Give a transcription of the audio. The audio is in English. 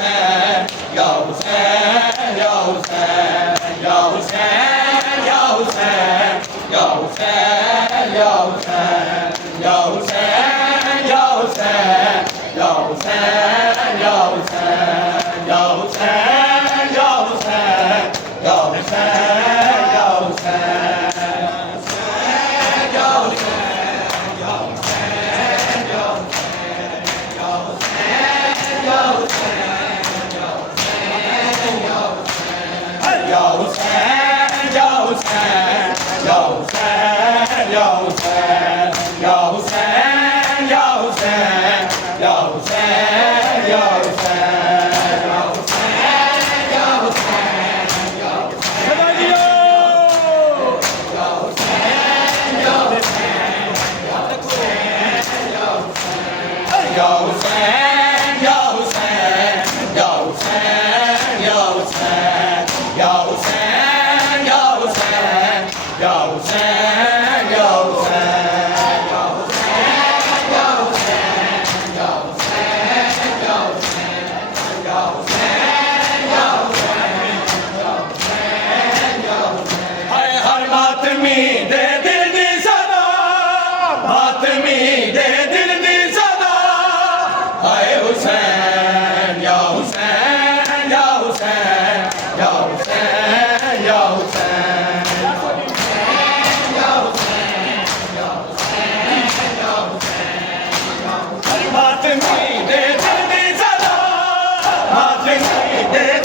Hüseyin, ya Hüseyin, ya Hüseyin, ya Hüseyin, ya Hüseyin, ya Hüseyin, ya Hüseyin, ya Hüseyin, ya Hüseyin, ya Hüseyin, ya Hüseyin, ya Hüseyin, ya Hüseyin, ya Hüseyin, ya Dedildi sana, Fatimi dedildi sana. Hay Hüseyin, ya Hüseyin, ya Hüseyin, ya Hüseyin, ya Hüseyin. Fatimi dedildi sana, Fatimi dedildi